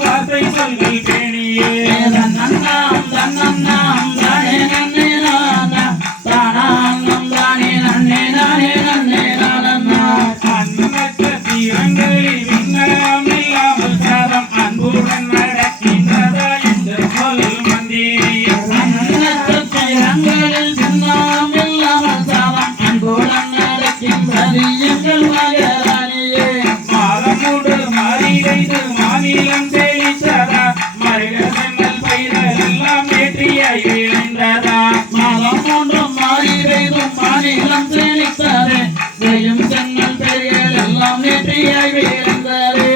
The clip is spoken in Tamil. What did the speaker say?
வார்த்தை சொல்கள் பேணியே தீரங்களில் விண்ணமில்லாமல் சாதம் அன்புடன் நடக்கின்றதா என்று சொல் மந்திரியே தீரங்களில் விண்ணமில்லாமல் சாதம் அன்புடன் நடக்கின்றது எங்கள் மகராணியே மாதமுடு மாறிடைந்து மாநிலம் செழித்ததா மருக சென்னல் பயிர்கள் எல்லாம் ஏற்றியாய் விளைந்ததா மாதம் ஒன்று மாறிடைந்தும் மாநிலம் செழித்தது செய்யும் சென்னல் பெயர்கள் எல்லாம் நேற்றியாய் விளைந்தது